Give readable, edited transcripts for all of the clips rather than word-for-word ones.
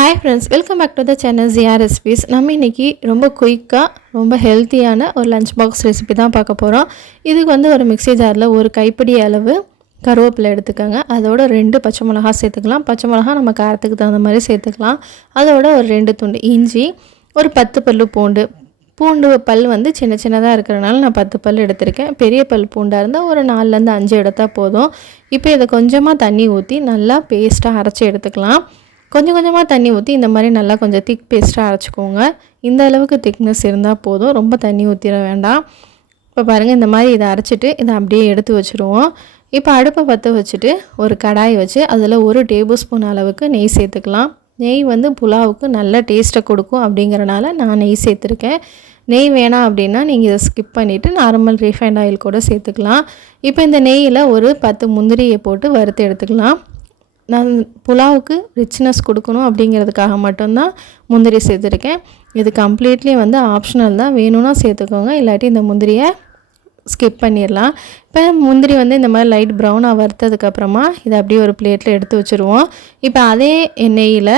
Hi friends, welcome back to the channel Zyar recipes. நம்ம இன்னைக்கு ரொம்ப குயிக்கா ரொம்ப ஹெல்த்தியான ஒரு லஞ்ச் பாக்ஸ் ரெசிபி தான் பார்க்க போறோம். இதுக்கு வந்து ஒரு மிக்ஸி ஜார்ல ஒரு கைப்பிடி அளவு கருவேப்பிலை எடுத்துக்கங்க. அதோட 2 பச்சை மிளகாய் சேர்த்துக்கலாம். பச்சை மிளகாய் நம்ம காரத்துக்கு தகுந்த மாதிரி சேர்த்துக்கலாம். அதோட ஒரு 2 துண்டு இஞ்சி, ஒரு 10 பல்லு பூண்டு. பூண்டு பல் வந்து சின்ன சின்னதாக இருக்கிறனால நான் 10 பல் எடுத்திருக்கேன். பெரிய பல் பூண்டாக இருந்தால் ஒரு 4லேருந்து 5 எடுத்தால் போதும். இப்போ இதை கொஞ்சமாக தண்ணி ஊற்றி நல்லா பேஸ்ட்டாக அரைச்சி எடுத்துக்கலாம். கொஞ்சம் கொஞ்சமாக தண்ணி ஊற்றி இந்த மாதிரி நல்லா கொஞ்சம் திக் பேஸ்ட்டாக அரைச்சிக்கோங்க. இந்த அளவுக்கு திக்னஸ் இருந்தால் போதும், ரொம்ப தண்ணி ஊற்றிட வேண்டாம். இப்போ பாருங்கள், இந்த மாதிரி இதை அரைச்சிட்டு இதை அப்படியே எடுத்து வச்சுருவோம். இப்போ அடுப்பை பற்ற வச்சுட்டு ஒரு கடாய் வச்சு அதில் 1 டேபிள் ஸ்பூன் அளவுக்கு நெய் சேர்த்துக்கலாம். நெய் வந்து புலாவுக்கு நல்ல டேஸ்ட்டை கொடுக்கும் அப்படிங்கிறனால நான் நெய் சேர்த்துருக்கேன். நெய் வேணாம் அப்படின்னா நீங்கள் இதை ஸ்கிப் பண்ணிவிட்டு நார்மல் ரீஃபைண்ட் ஆயில் கூட சேர்த்துக்கலாம். இப்போ இந்த நெய்யில் ஒரு 10 முந்திரியை போட்டு வறுத்து எடுத்துக்கலாம். நான் புலாவுக்கு ரிச்னஸ் கொடுக்கணும் அப்படிங்கிறதுக்காக மட்டும்தான் முந்திரி சேர்த்துருக்கேன். இது கம்ப்ளீட்லி வந்து ஆப்ஷனல் தான், வேணும்னா சேர்த்துக்கோங்க, இல்லாட்டி இந்த முந்திரியை ஸ்கிப் பண்ணிடலாம். இப்போ முந்திரி வந்து இந்த மாதிரி லைட் ப்ரௌனாக வறுத்ததுக்கப்புறமா இதை அப்படியே ஒரு பிளேட்டில் எடுத்து வச்சுருவோம். இப்போ அதே எண்ணெயில்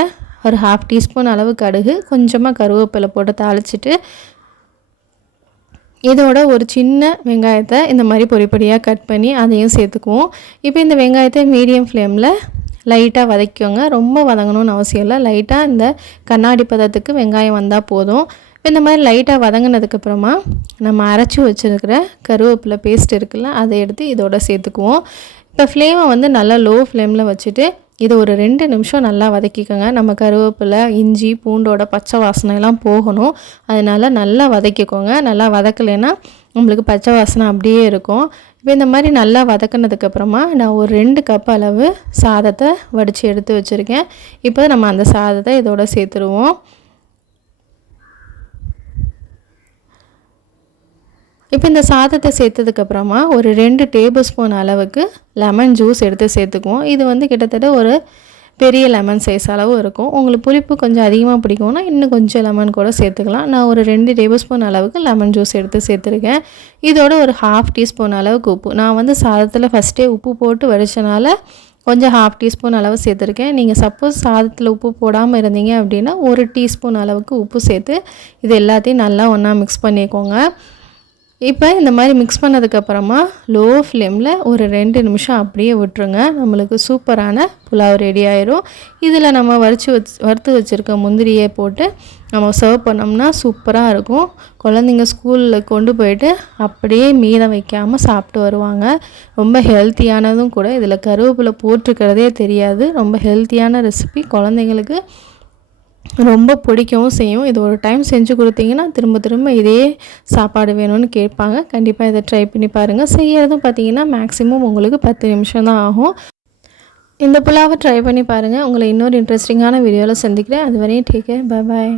ஒரு 1/2 டீஸ்பூன் அளவு கடுகு, கொஞ்சமாக கருவேப்பிலை போட்டு தாளிச்சிட்டு இதோட ஒரு சின்ன வெங்காயத்தை இந்த மாதிரி பொடி பொடியாக கட் பண்ணி அதையும் சேர்த்துக்குவோம். இப்போ இந்த வெங்காயத்தை மீடியம் ஃப்ளேமில் லைட்டாக வதக்கிக்கோங்க. ரொம்ப வதங்கணும்னு அவசியம் இல்லை, லைட்டாக இந்த கண்ணாடி பதத்துக்கு வெங்காயம் வந்தால் போதும். இப்போ இந்த மாதிரி லைட்டாக வதங்கினதுக்கப்புறமா நம்ம அரைச்சி வச்சுருக்கிற கருவேப்பிலை பேஸ்ட் இருக்குல்ல, அதை எடுத்து இதோட சேர்த்துக்குவோம். இப்போ ஃப்ளேமை வந்து நல்லா லோ ஃப்ளேமில் வச்சுட்டு இது ஒரு 2 நிமிஷம் நல்லா வதக்கிக்கோங்க. நம்ம கருவேப்பிலை, இஞ்சி, பூண்டோட பச்சை வாசனை எல்லாம் போகணும். அதனால் நல்லா வதக்கிக்கோங்க. நல்லா வதக்கலைன்னா நம்மளுக்கு பச்சை வாசனை அப்படியே இருக்கும். இப்போ இந்த மாதிரி நல்லா வதக்கினதுக்கப்புறமா நான் ஒரு 2 கப் அளவு சாதத்தை வடித்து எடுத்து வச்சுருக்கேன். இப்போ நம்ம அந்த சாதத்தை இதோட சேர்த்துருவோம். இப்போ இந்த சாதத்தை சேர்த்ததுக்கப்புறமா ஒரு 2 டேபிள் ஸ்பூன் அளவுக்கு லெமன் ஜூஸ் எடுத்து சேர்த்துக்குவோம். இது வந்து கிட்டத்தட்ட ஒரு பெரிய லெமன் சைஸ் அளவு இருக்கும். உங்களுக்கு புளிப்பு கொஞ்சம் அதிகமாக பிடிக்கும்னா இன்னும் கொஞ்சம் லெமன் கூட சேர்த்துக்கலாம். நான் ஒரு 2 டேபிள் ஸ்பூன் அளவுக்கு லெமன் ஜூஸ் எடுத்து சேர்த்துருக்கேன். இதோட ஒரு 1/2 டீஸ்பூன் அளவுக்கு உப்பு. நான் வந்து சாதத்தில் ஃபஸ்ட்டே உப்பு போட்டு வடித்தனால கொஞ்சம் 1/2 டீஸ்பூன் அளவு சேர்த்துருக்கேன். நீங்கள் சப்போஸ் சாதத்தில் உப்பு போடாமல் இருந்தீங்க அப்படின்னா 1 டீஸ்பூன் அளவுக்கு உப்பு சேர்த்து இது எல்லாத்தையும் நல்லா ஒன்றா மிக்ஸ் பண்ணிக்கோங்க. இப்போ இந்த மாதிரி மிக்ஸ் பண்ணதுக்கப்புறமா லோ ஃப்ளேமில் ஒரு 2 நிமிஷம் அப்படியே விட்டுருங்க. நம்மளுக்கு சூப்பரான புலாவ் ரெடி ஆயிரும். இதில் நம்ம வறுத்து வச்சுருக்க முந்திரியை போட்டு நம்ம சர்வ் பண்ணோம்னா சூப்பராக இருக்கும். குழந்தைங்க ஸ்கூலில் கொண்டு போயிட்டு அப்படியே மீதம் வைக்காமல் சாப்பிட்டு வருவாங்க. ரொம்ப ஹெல்த்தியானதும் கூட. இதில் கருவேப்பிலை போட்டிருக்கிறதே தெரியாது. ரொம்ப ஹெல்த்தியான ரெசிபி, குழந்தைங்களுக்கு ரொம்ப பிடிக்கவும் செய்யும். இது ஒரு டைம் செஞ்சு கொடுத்தீங்கன்னா திரும்ப திரும்ப இதே சாப்பாடு வேணும்னு கேட்பாங்க. கண்டிப்பாக இதை ட்ரை பண்ணி பாருங்கள். செய்யறதும் பார்த்தீங்கன்னா மேக்ஸிமம் உங்களுக்கு 10 நிமிஷம் தான் ஆகும். இந்த புலாவை ட்ரை பண்ணி பாருங்கள். உங்களை இன்னொரு இன்ட்ரெஸ்டிங்கான வீடியோவில் சந்திக்கிறேன். அது வரையும் டேக் கேர், பை பாய்.